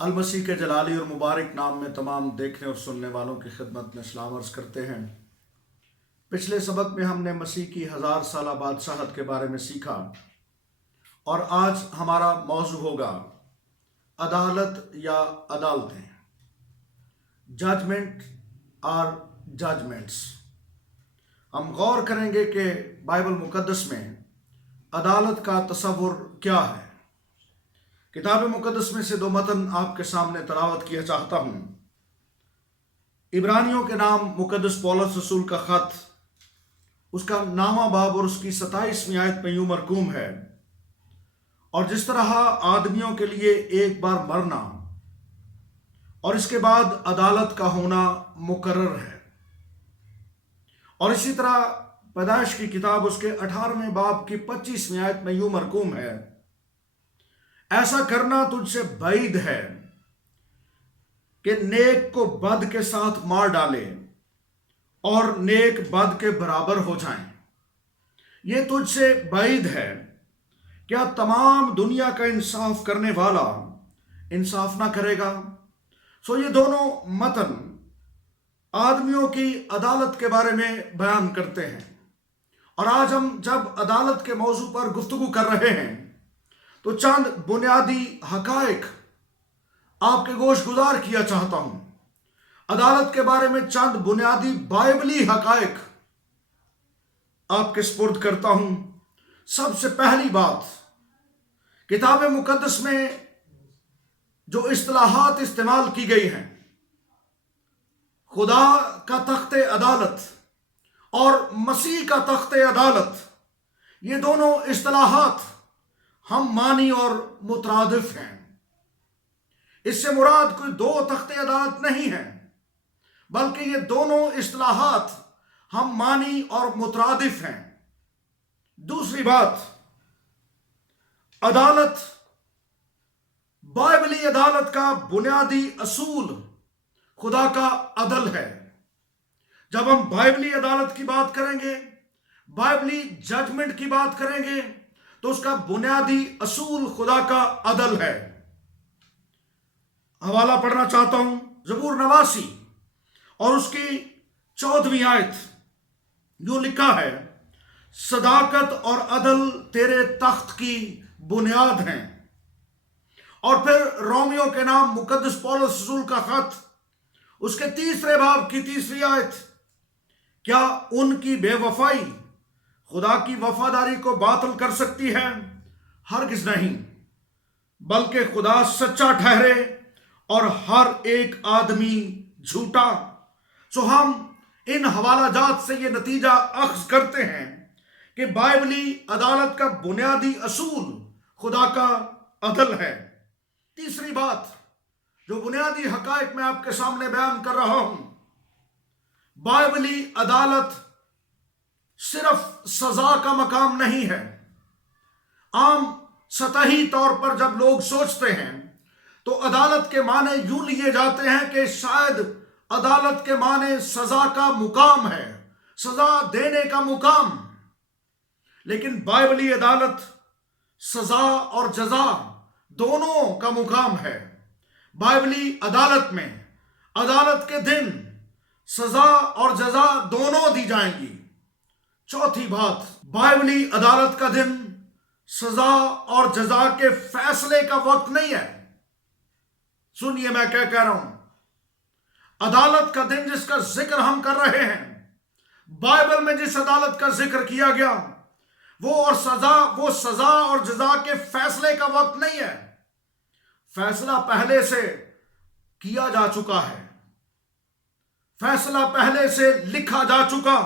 المسیح کے جلالی اور مبارک نام میں تمام دیکھنے اور سننے والوں کی خدمت میں سلام عرض کرتے ہیں۔ پچھلے سبق میں ہم نے مسیح کی 1000 سالہ بادشاہت کے بارے میں سیکھا، اور آج ہمارا موضوع ہوگا عدالت یا عدالتیں، ججمنٹ اور ججمنٹس۔ ہم غور کریں گے کہ بائبل مقدس میں عدالت کا تصور کیا ہے۔ کتاب مقدس میں سے 2 متن آپ کے سامنے تلاوت کیا چاہتا ہوں۔ عبرانیوں کے نام مقدس پولس رسول کا خط، اس کا نامہ باب اور اس کی 27ویں آیت میں یوں مرقوم ہے: اور جس طرح آدمیوں کے لیے ایک بار مرنا اور اس کے بعد عدالت کا ہونا مقرر ہے، اور اسی طرح پیدائش کی کتاب اس کے 18ویں باب کی 25ویں آیت میں یوں مرقوم ہے: ایسا کرنا تجھ سے بعید ہے کہ نیک کو بد کے ساتھ مار ڈالے اور نیک بد کے برابر ہو جائیں۔ یہ تجھ سے بعید ہے۔ کیا تمام دنیا کا انصاف کرنے والا انصاف نہ کرے گا؟ یہ دونوں متن آدمیوں کی عدالت کے بارے میں بیان کرتے ہیں، اور آج ہم جب عدالت کے موضوع پر گفتگو کر رہے ہیں تو چند بنیادی حقائق آپ کے گوش گزار کیا چاہتا ہوں۔ عدالت کے بارے میں چند بنیادی بائبلی حقائق آپ کے سپرد کرتا ہوں۔ سب سے پہلی بات، کتاب مقدس میں جو اصطلاحات استعمال کی گئی ہیں، خدا کا تخت عدالت اور مسیح کا تخت عدالت، یہ دونوں اصطلاحات ہم مانی اور مترادف ہیں۔ اس سے مراد کوئی 2 تخت عدالت نہیں ہے، بلکہ یہ دونوں اصطلاحات ہم مانی اور مترادف ہیں۔ دوسری بات، عدالت، بائبلی عدالت کا بنیادی اصول خدا کا عدل ہے۔ جب ہم بائبلی عدالت کی بات کریں گے، بائبلی ججمنٹ کی بات کریں گے، تو اس کا بنیادی اصول خدا کا عدل ہے۔ حوالہ پڑھنا چاہتا ہوں، زبور 89 اور اس کی 14ویں آیت، یوں لکھا ہے: صداقت اور عدل تیرے تخت کی بنیاد ہیں۔ اور پھر رومیوں کے نام مقدس پولس رسول کا خط، اس کے 3 باب کی 30ویں آیت: کیا ان کی بے وفائی خدا کی وفاداری کو باطل کر سکتی ہے؟ ہرگز نہیں، بلکہ خدا سچا ٹھہرے اور ہر ایک آدمی جھوٹا۔ ہم ان حوالہ جات سے یہ نتیجہ اخذ کرتے ہیں کہ بائبلی عدالت کا بنیادی اصول خدا کا عدل ہے۔ تیسری بات، جو بنیادی حقائق میں آپ کے سامنے بیان کر رہا ہوں، بائبلی عدالت صرف سزا کا مقام نہیں ہے۔ عام سطحی طور پر جب لوگ سوچتے ہیں تو عدالت کے معنی یوں لیے جاتے ہیں کہ شاید عدالت کے معنی سزا کا مقام ہے، سزا دینے کا مقام۔ لیکن بائبلی عدالت سزا اور جزا دونوں کا مقام ہے۔ بائبلی عدالت میں عدالت کے دن سزا اور جزا دونوں دی جائیں گی۔ چوتھی بات، بائبلی عدالت کا دن سزا اور جزا کے فیصلے کا وقت نہیں ہے۔ سنیے میں کیا کہہ رہا ہوں۔ عدالت کا دن جس کا ذکر ہم کر رہے ہیں، بائبل میں جس عدالت کا ذکر کیا گیا، وہ سزا اور جزا کے فیصلے کا وقت نہیں ہے۔ فیصلہ پہلے سے کیا جا چکا ہے، فیصلہ پہلے سے لکھا جا چکا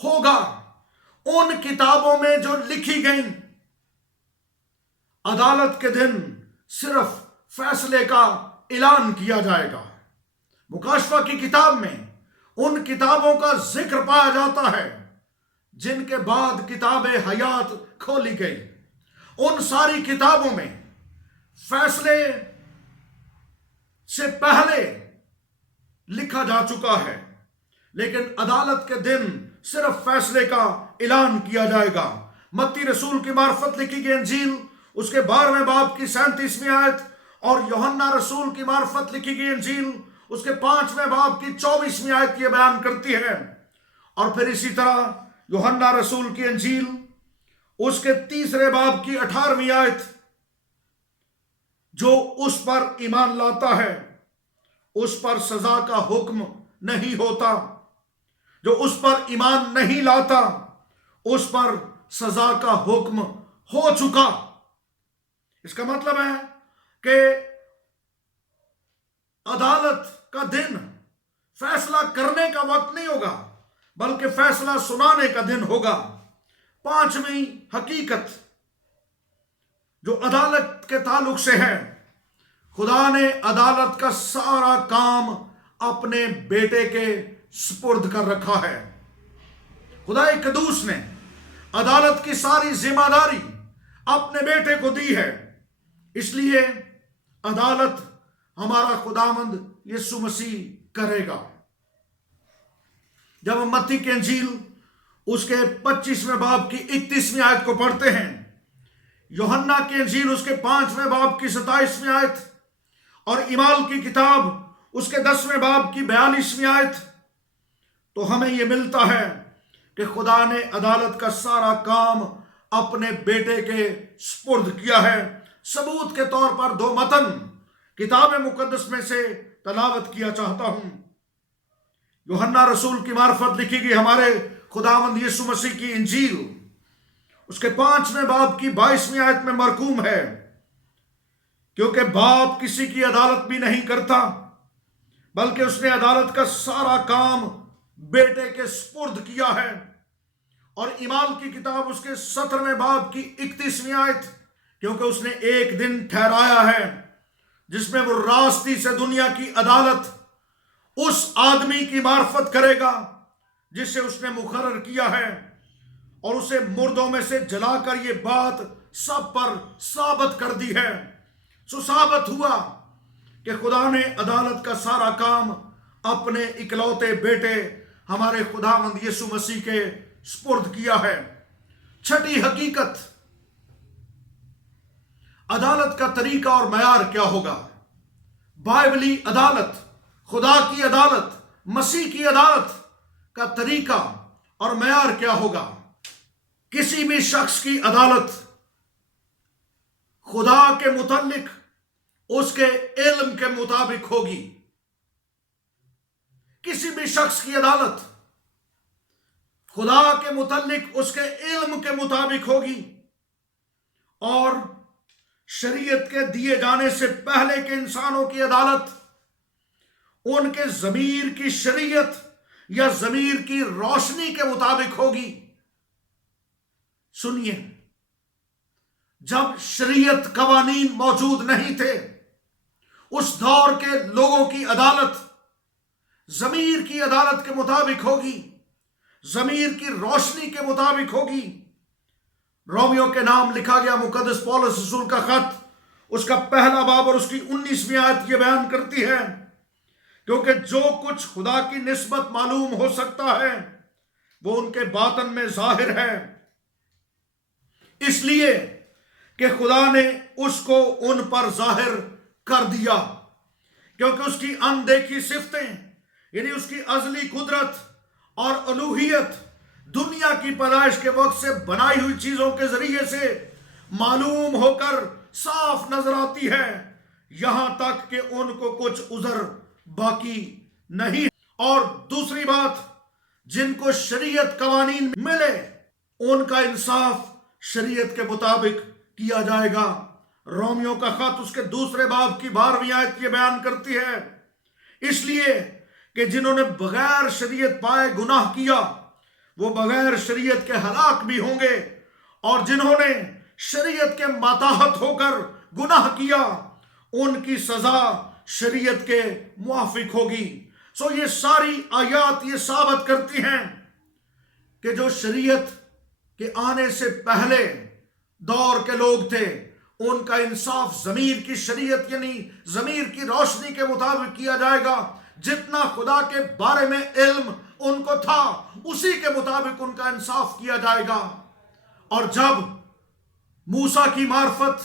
ہوگا ان کتابوں میں جو لکھی گئیں۔ عدالت کے دن صرف فیصلے کا اعلان کیا جائے گا۔ مکاشفہ کی کتاب میں ان کتابوں کا ذکر پایا جاتا ہے جن کے بعد کتاب حیات کھولی گئی۔ ان ساری کتابوں میں فیصلے سے پہلے لکھا جا چکا ہے، لیکن عدالت کے دن صرف فیصلے کا اعلان کیا جائے گا۔ متی رسول کی معرفت لکھی گئی انجیل، اس کے 12ویں باب کی 37ویں آیت اور یوحنا رسول کی معرفت لکھی گئی انجیل اس کے 5ویں باب کی 24ویں آیت یہ بیان کرتی ہے، اور پھر اسی طرح یوحنا رسول کی انجیل اس کے 3 باب کی 18ویں آیت، جو اس پر ایمان لاتا ہے اس پر سزا کا حکم نہیں ہوتا، جو اس پر ایمان نہیں لاتا اس پر سزا کا حکم ہو چکا۔ اس کا مطلب ہے کہ عدالت کا دن فیصلہ کرنے کا وقت نہیں ہوگا، بلکہ فیصلہ سنانے کا دن ہوگا۔ 5ویں حقیقت جو عدالت کے تعلق سے ہے، خدا نے عدالت کا سارا کام اپنے بیٹے کے سپرد کر رکھا ہے۔ خدا قدوس نے عدالت کی ساری ذمہ داری اپنے بیٹے کو دی ہے، اس لیے عدالت ہمارا خداوند یسوع مسیح کرے گا۔ جب ہم متی کی انجیل اس کے 25ویں باب کی 31ویں آیت کو پڑھتے ہیں، یوحنا کی انجیل اس کے 5ویں باب کی 27ویں آیت، اور اعمال کی کتاب اس کے 10ویں باب کی 42ویں آیت، تو ہمیں یہ ملتا ہے کہ خدا نے عدالت کا سارا کام اپنے بیٹے کے سپرد کیا ہے۔ ثبوت کے طور پر 2 متن کتاب مقدس میں سے تلاوت کیا چاہتا ہوں۔ یوحنا رسول کی معرفت لکھی گئی ہمارے خداوند یسوع مسیح کی انجیل اس کے 5ویں باب کی 22ویں آیت میں مرقوم ہے، کیونکہ باپ کسی کی عدالت بھی نہیں کرتا، بلکہ اس نے عدالت کا سارا کام بیٹے کے سپرد کیا ہے۔ اور اعمال کی کتاب اس کے 17ویں باب کی 31ویں آیت، کیونکہ اس نے ایک دن ٹھہرایا ہے جس میں وہ راستی سے دنیا کی عدالت اس آدمی کی معرفت کرے گا جسے اس نے مقرر کیا ہے، اور اسے مردوں میں سے جلا کر یہ بات سب پر ثابت کر دی ہے۔ سو ثابت ہوا کہ خدا نے عدالت کا سارا کام اپنے اکلوتے بیٹے ہمارے خداوند یسوع مسیح کے سپرد کیا ہے۔ 6ٹھی حقیقت، عدالت کا طریقہ اور معیار کیا ہوگا؟ بائبلی عدالت، خدا کی عدالت، مسیح کی عدالت کا طریقہ اور معیار کیا ہوگا؟ کسی بھی شخص کی عدالت خدا کے متعلق اس کے علم کے مطابق ہوگی۔ کسی بھی شخص کی عدالت خدا کے متعلق اس کے علم کے مطابق ہوگی، اور شریعت کے دیے جانے سے پہلے کے انسانوں کی عدالت ان کے ضمیر کی شریعت یا ضمیر کی روشنی کے مطابق ہوگی۔ سنیے، جب شریعت قوانین موجود نہیں تھے، اس دور کے لوگوں کی عدالت ضمیر کی عدالت کے مطابق ہوگی، ضمیر کی روشنی کے مطابق ہوگی۔ رومیو کے نام لکھا گیا مقدس پولس رسول کا خط اس کا 1 باب اور اس کی 19ویں آیت یہ بیان کرتی ہے، کیونکہ جو کچھ خدا کی نسبت معلوم ہو سکتا ہے وہ ان کے باطن میں ظاہر ہے، اس لیے کہ خدا نے اس کو ان پر ظاہر کر دیا، کیونکہ اس کی اندیکھی صفتیں یعنی اس کی ازلی قدرت اور الوہیت دنیا کی پیدائش کے وقت سے بنائی ہوئی چیزوں کے ذریعے سے معلوم ہو کر صاف نظر آتی ہے، یہاں تک کہ ان کو کچھ عذر باقی نہیں۔ اور دوسری بات، جن کو شریعت قوانین ملے ان کا انصاف شریعت کے مطابق کیا جائے گا۔ رومیو کا خط اس کے 2 باب کی 12ویں آیت یہ بیان کرتی ہے، اس لیے کہ جنہوں نے بغیر شریعت پائے گناہ کیا وہ بغیر شریعت کے ہلاک بھی ہوں گے، اور جنہوں نے شریعت کے ماتحت ہو کر گناہ کیا ان کی سزا شریعت کے موافق ہوگی۔ سو یہ ساری آیات یہ ثابت کرتی ہیں کہ جو شریعت کے آنے سے پہلے دور کے لوگ تھے ان کا انصاف ضمیر کی شریعت یعنی ضمیر کی روشنی کے مطابق کیا جائے گا۔ جتنا خدا کے بارے میں علم ان کو تھا اسی کے مطابق ان کا انصاف کیا جائے گا۔ اور جب موسیٰ کی معرفت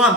1,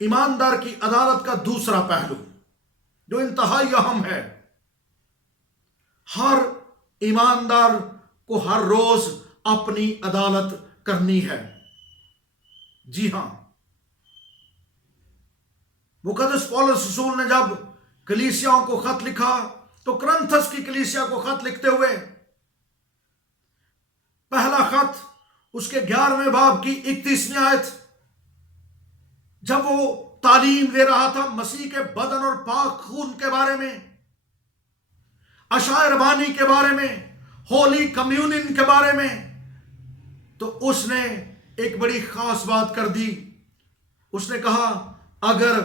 ایماندار کی عدالت کا دوسرا پہلو جو انتہائی اہم ہے، ہر ایماندار کو ہر روز اپنی عدالت کرنی ہے۔ جی ہاں، مقدس پولس رسول نے جب کلیسیاؤں کو خط لکھا تو کرنتھس کی کلیسیا کو خط لکھتے ہوئے پہلا خط اس کے 11ویں باب کی 31ویں آیت، جب وہ تعلیم دے رہا تھا مسیح کے بدن اور پاک خون کے بارے میں، عشاء ربانی کے بارے میں، ہولی کمیونین کے بارے میں، تو اس نے ایک بڑی خاص بات کر دی۔ اس نے کہا اگر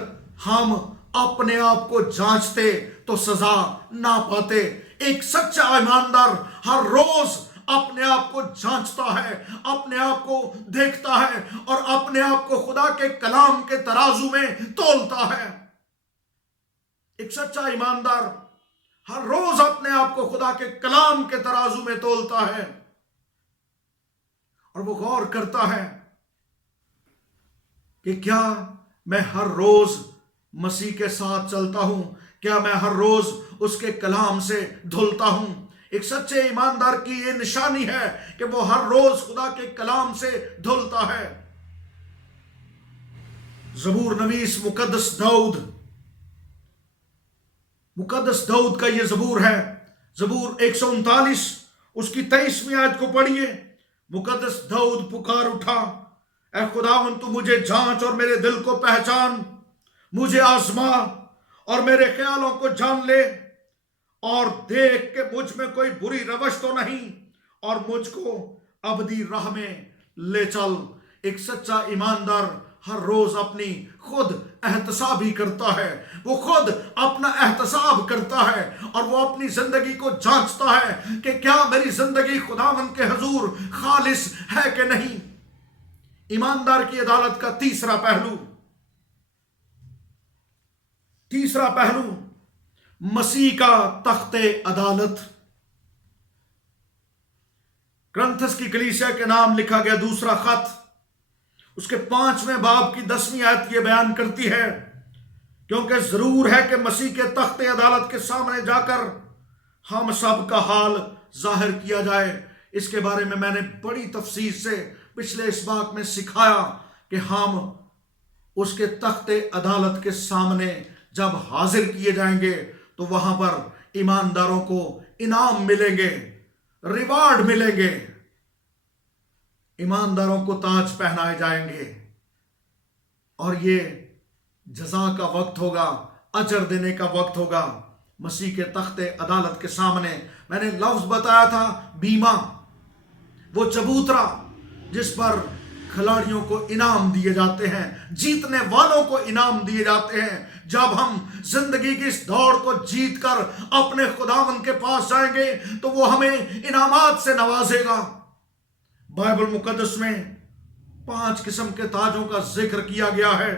ہم اپنے آپ کو جانچتے تو سزا نہ پاتے۔ ایک سچا ایماندار ہر روز اپنے آپ کو جانچتا ہے، اپنے آپ کو دیکھتا ہے اور اپنے آپ کو خدا کے کلام کے ترازو میں تولتا ہے۔ ایک سچا ایماندار ہر روز اپنے آپ کو خدا کے کلام کے ترازو میں تولتا ہے اور وہ غور کرتا ہے کہ کیا میں ہر روز مسیح کے ساتھ چلتا ہوں، کیا میں ہر روز اس کے کلام سے دھلتا ہوں۔ ایک سچے ایماندار کی یہ نشانی ہے کہ وہ ہر روز خدا کے کلام سے دھلتا ہے۔ زبور نویس مقدس داؤد کا یہ زبور ہے، زبور 139 اس کی 23ویں آیت کو پڑھیے۔ مقدس داؤد پکار اٹھا، اے خداوند تو مجھے جانچ اور میرے دل کو پہچان، مجھے آزما اور میرے خیالوں کو جان لے، اور دیکھ کہ مجھ میں کوئی بری روش تو نہیں، اور مجھ کو ابدی راہ میں لے چل۔ ایک سچا ایماندار ہر روز اپنی خود احتسابی کرتا ہے، وہ خود اپنا احتساب کرتا ہے اور وہ اپنی زندگی کو جانچتا ہے کہ کیا میری زندگی خداوند کے حضور خالص ہے کہ نہیں۔ ایماندار کی عدالت کا تیسرا پہلو مسیح کا تخت عدالت۔ کرنتھس کی کلیسیا کے نام لکھا گیا دوسرا خط، اس کے 5ویں باب کی 10ویں آیت یہ بیان کرتی ہے، کیونکہ ضرور ہے کہ مسیح کے تخت عدالت کے سامنے جا کر ہم سب کا حال ظاہر کیا جائے۔ اس کے بارے میں نے بڑی تفصیل سے پچھلے اسباق میں سکھایا کہ ہم اس کے تخت عدالت کے سامنے جب حاضر کیے جائیں گے تو وہاں پر ایمانداروں کو انعام ملیں گے، ریوارڈ ملیں گے، ایمانداروں کو تاج پہنائے جائیں گے، اور یہ جزا کا وقت ہوگا، اجر دینے کا وقت ہوگا۔ مسیح کے تخت عدالت کے سامنے میں نے لفظ بتایا تھا بیمہ، وہ چبوترا جس پر کھلاڑیوں کو انعام دیے جاتے ہیں، جیتنے والوں کو انعام دیے جاتے ہیں۔ جب ہم زندگی کی اس دوڑ کو جیت کر اپنے خداوند کے پاس جائیں گے تو وہ ہمیں انعامات سے نوازے گا۔ بائبل مقدس میں 5 قسم کے تاجوں کا ذکر کیا گیا ہے: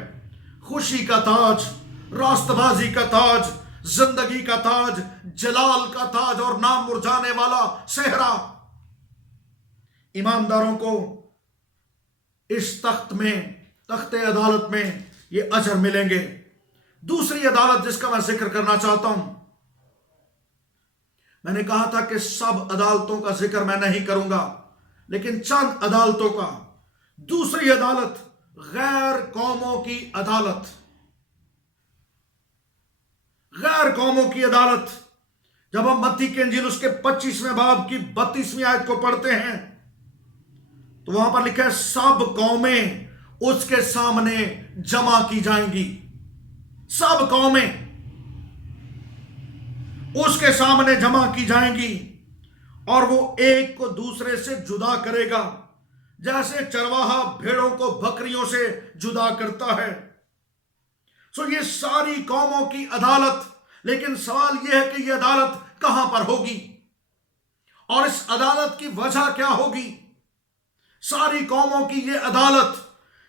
خوشی کا تاج، راست بازی کا تاج، زندگی کا تاج، جلال کا تاج اور نام مرجانے والا صحرا۔ ایمانداروں کو اس تخت عدالت میں یہ اجر ملیں گے۔ دوسری عدالت جس کا میں ذکر کرنا چاہتا ہوں، میں نے کہا تھا کہ سب عدالتوں کا ذکر میں نہیں کروں گا، لیکن چند عدالتوں کا۔ دوسری عدالت غیر قوموں کی عدالت، غیر قوموں کی عدالت۔ جب ہم متی کی انجیل اس کے 25ویں باب کی 32ویں آیت کو پڑھتے ہیں تو وہاں پر لکھا ہے سب قومیں اس کے سامنے جمع کی جائیں گی۔ سب قومیں اس کے سامنے جمع کی جائیں گی اور وہ ایک کو دوسرے سے جدا کرے گا، جیسے چرواہا بھیڑوں کو بکریوں سے جدا کرتا ہے۔ یہ ساری قوموں کی عدالت، لیکن سوال یہ ہے کہ یہ عدالت کہاں پر ہوگی اور اس عدالت کی وجہ کیا ہوگی؟ ساری قوموں کی یہ عدالت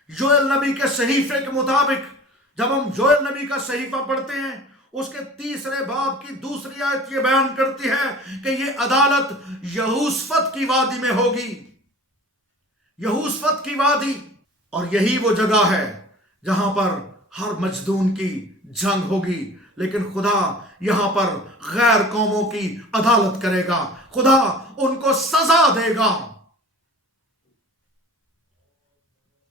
یوئیل نبی کے صحیفے کے مطابق، جب ہم یوئیل نبی کا صحیفہ پڑھتے ہیں اس کے 3 باب کی 2 آیت یہ بیان کرتی ہے کہ یہ عدالت یہوشفت کی وادی میں ہوگی۔ یہوشفت کی وادی، اور یہی وہ جگہ ہے جہاں پر ہر مجدون کی جنگ ہوگی، لیکن خدا یہاں پر غیر قوموں کی عدالت کرے گا، خدا ان کو سزا دے گا،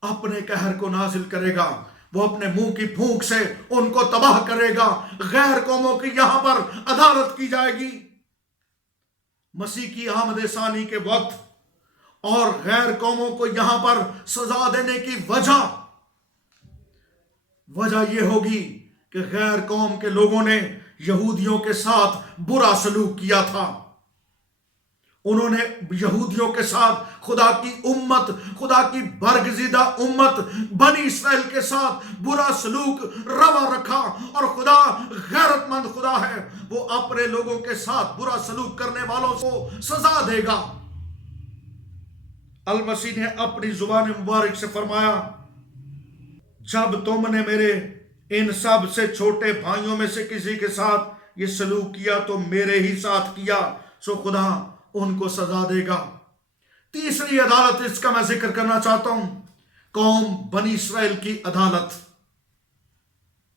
اپنے قہر کو نازل کرے گا، وہ اپنے منہ کی پھونک سے ان کو تباہ کرے گا۔ غیر قوموں کی یہاں پر عدالت کی جائے گی مسیح کی آمد ثانی کے وقت، اور غیر قوموں کو یہاں پر سزا دینے کی وجہ یہ ہوگی کہ غیر قوم کے لوگوں نے یہودیوں کے ساتھ برا سلوک کیا تھا، انہوں نے یہودیوں کے ساتھ خدا کی امت، خدا کی برگزیدہ امت بنی اسرائیل کے ساتھ برا سلوک روا رکھا، اور خدا غیرت مند خدا ہے، وہ اپنے لوگوں کے ساتھ برا سلوک کرنے والوں کو سزا دے گا۔ المسیح نے اپنی زبان مبارک سے فرمایا، جب تم نے میرے ان سب سے چھوٹے بھائیوں میں سے کسی کے ساتھ یہ سلوک کیا تو میرے ہی ساتھ کیا، سو خدا ان کو سزا دے گا۔ تیسری عدالت اس کا میں ذکر کرنا چاہتا ہوں، قوم بنی اسرائیل کی عدالت۔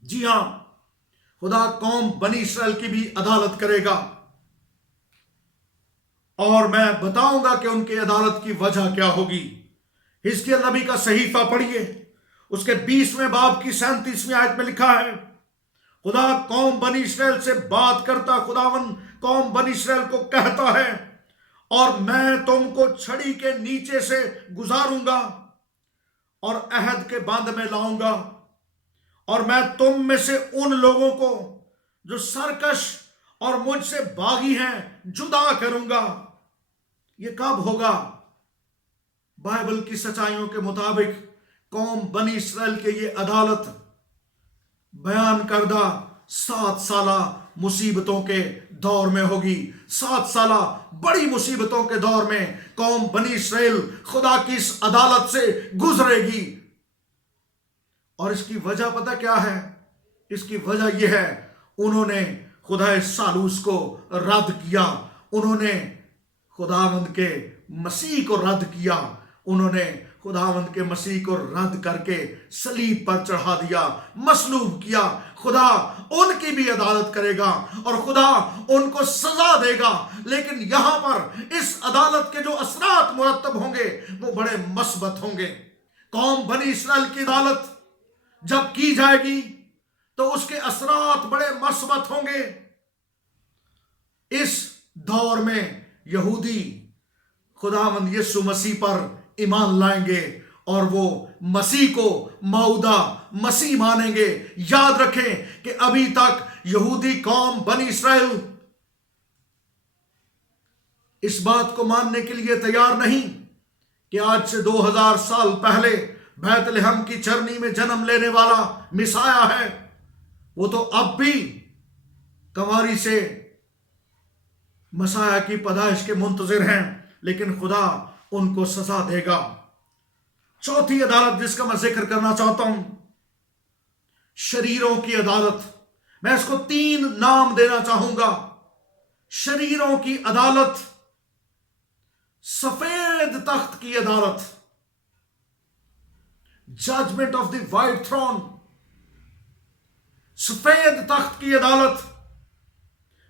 جی ہاں، خدا قوم بنی اسرائیل کی بھی عدالت کرے گا، اور میں بتاؤں گا کہ ان کی عدالت کی وجہ کیا ہوگی۔ حزقیل نبی کا صحیفہ پڑھیے، اس کے 20ویں باب کی 37ویں آیت میں لکھا ہے، خدا قوم بنی اسرائیل سے بات کرتا، خداوند قوم بنی اسرائیل کو کہتا ہے، اور میں تم کو چھڑی کے نیچے سے گزاروں گا اور عہد کے بند میں لاؤں گا، اور میں تم میں سے ان لوگوں کو جو سرکش اور مجھ سے باغی ہیں جدا کروں گا۔ یہ کب ہوگا؟ بائبل کی سچائیوں کے مطابق قوم بنی اسرائیل کے یہ عدالت بیان کردہ 7 سالہ مصیبتوں کے دور میں ہوگی۔ 7 سالہ بڑی مصیبتوں کے دور میں قوم بنی اسرائیل خدا کی اس عدالت سے گزرے گی، اور اس کی وجہ پتہ کیا ہے؟ اس کی وجہ یہ ہے، انہوں نے خدا سالوس کو رد کیا، انہوں نے خداوند کے مسیح کو رد کیا، انہوں نے خداوند کے مسیح کو رد کر کے صلیب پر چڑھا دیا، مصلوب کیا۔ خدا ان کی بھی عدالت کرے گا اور خدا ان کو سزا دے گا، لیکن یہاں پر اس عدالت کے جو اثرات مرتب ہوں گے وہ بڑے مثبت ہوں گے۔ قوم بنی اسرائیل کی عدالت جب کی جائے گی تو اس کے اثرات بڑے مثبت ہوں گے۔ اس دور میں یہودی خداوند یسوع مسیح پر ایمان لائیں گے اور وہ مسیح کو موعودہ مسیح مانیں گے۔ یاد رکھیں کہ ابھی تک یہودی قوم بنی اسرائیل اس بات کو ماننے کے لیے تیار نہیں کہ آج سے 2000 سال پہلے بیت لحم کی چرنی میں جنم لینے والا مسیح ہے۔ وہ تو اب بھی کنواری سے مسیح کی پیدائش کے منتظر ہیں، لیکن خدا ان کو سزا دے گا۔ چوتھی عدالت جس کا میں ذکر کرنا چاہتا ہوں، شریروں کی عدالت۔ میں اس کو 3 نام دینا چاہوں گا۔ شریروں کی عدالت، سفید تخت کی عدالت، judgement of the white throne, سفید تخت کی عدالت۔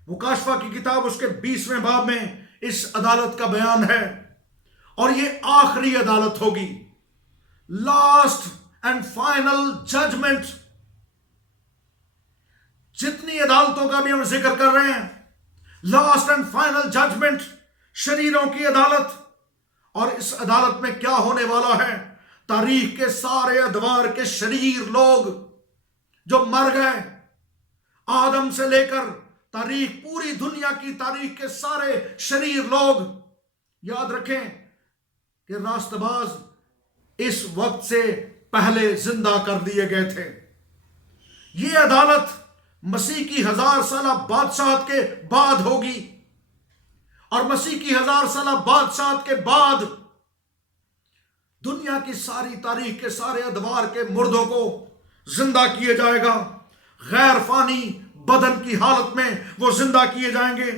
مکاشفہ کی کتاب اس کے 20ویں باب میں اس عدالت کا بیان ہے، اور یہ آخری عدالت ہوگی، لاسٹ اینڈ فائنل ججمنٹ۔ جتنی عدالتوں کا بھی ہم ذکر کر رہے ہیں، لاسٹ اینڈ فائنل ججمنٹ، شریروں کی عدالت۔ اور اس عدالت میں کیا ہونے والا ہے؟ تاریخ کے سارے ادوار کے شریر لوگ جو مر گئے، آدم سے لے کر تاریخ، پوری دنیا کی تاریخ کے سارے شریر لوگ، یاد رکھیں کہ راست باز اس وقت سے پہلے زندہ کر دیے گئے تھے۔ یہ عدالت مسیح کی 1000 سالہ بادشاہت کے بعد ہوگی، اور مسیح کی 1000 سالہ بادشاہت کے بعد دنیا کی ساری تاریخ کے سارے ادوار کے مردوں کو زندہ کیے جائے گا، غیر فانی بدن کی حالت میں وہ زندہ کیے جائیں گے۔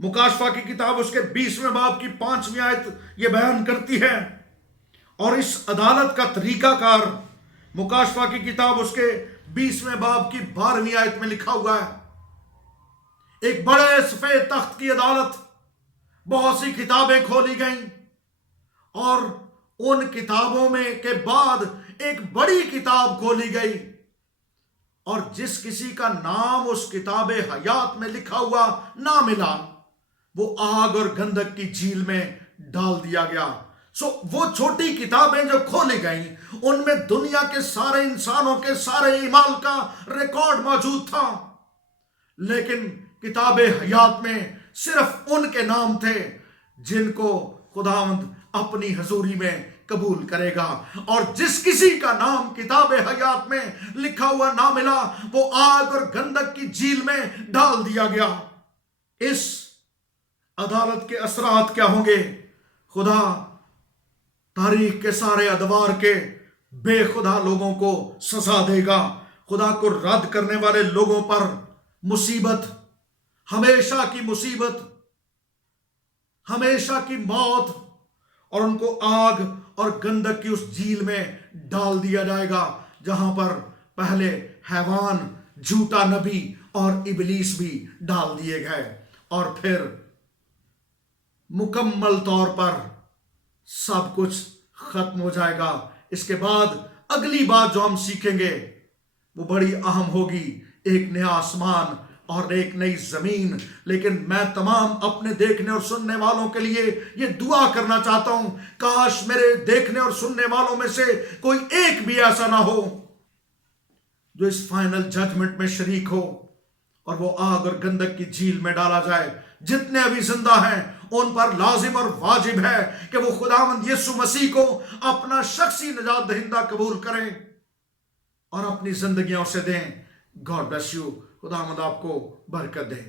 مکاشفہ کی کتاب اس کے 20ویں باب کی 5ویں آیت یہ بیان کرتی ہے، اور اس عدالت کا طریقہ کار مکاشفہ کی کتاب اس کے 20ویں باب کی 12ویں آیت میں لکھا ہوا ہے، ایک بڑے سفید تخت کی عدالت، بہت سی کتابیں کھولی گئیں، اور ان کتابوں میں کے بعد ایک بڑی کتاب کھولی گئی، اور جس کسی کا نام اس کتاب حیات میں لکھا ہوا نہ ملا، وہ آگ اور گندک کی جھیل میں ڈال دیا گیا۔ وہ چھوٹی کتابیں جو کھولی گئیں، ان میں دنیا کے سارے انسانوں کے سارے اعمال کا ریکارڈ موجود تھا، لیکن کتاب حیات میں صرف ان کے نام تھے جن کو خداوند اپنی حضوری میں قبول کرے گا، اور جس کسی کا نام کتاب حیات میں لکھا ہوا نہ ملا، وہ آگ اور گندک کی جھیل میں ڈال دیا گیا۔ اس عدالت کے اثرات کیا ہوں گے؟ خدا تاریخ کے سارے ادوار کے بے خدا لوگوں کو سزا دے گا۔ خدا کو رد کرنے والے لوگوں پر مصیبت، ہمیشہ کی مصیبت، ہمیشہ کی موت، اور ان کو آگ اور گندک کی اس جھیل میں ڈال دیا جائے گا، جہاں پر پہلے حیوان، جھوٹا نبی اور ابلیس بھی ڈال دیے گئے، اور پھر مکمل طور پر سب کچھ ختم ہو جائے گا۔ اس کے بعد اگلی بات جو ہم سیکھیں گے وہ بڑی اہم ہوگی، ایک نیا آسمان اور ایک نئی زمین۔ لیکن میں تمام اپنے دیکھنے اور سننے والوں کے لیے یہ دعا کرنا چاہتا ہوں، کاش میرے دیکھنے اور سننے والوں میں سے کوئی ایک بھی ایسا نہ ہو جو اس فائنل ججمنٹ میں شریک ہو اور وہ آگ اور گندک کی جھیل میں ڈالا جائے۔ جتنے ابھی زندہ ہیں ان پر لازم اور واجب ہے کہ وہ خداوند یسوع مسیح کو اپنا شخصی نجات دہندہ قبول کریں اور اپنی زندگیوں سے دیں۔ God bless you. خداوند آپ کو برکت دے۔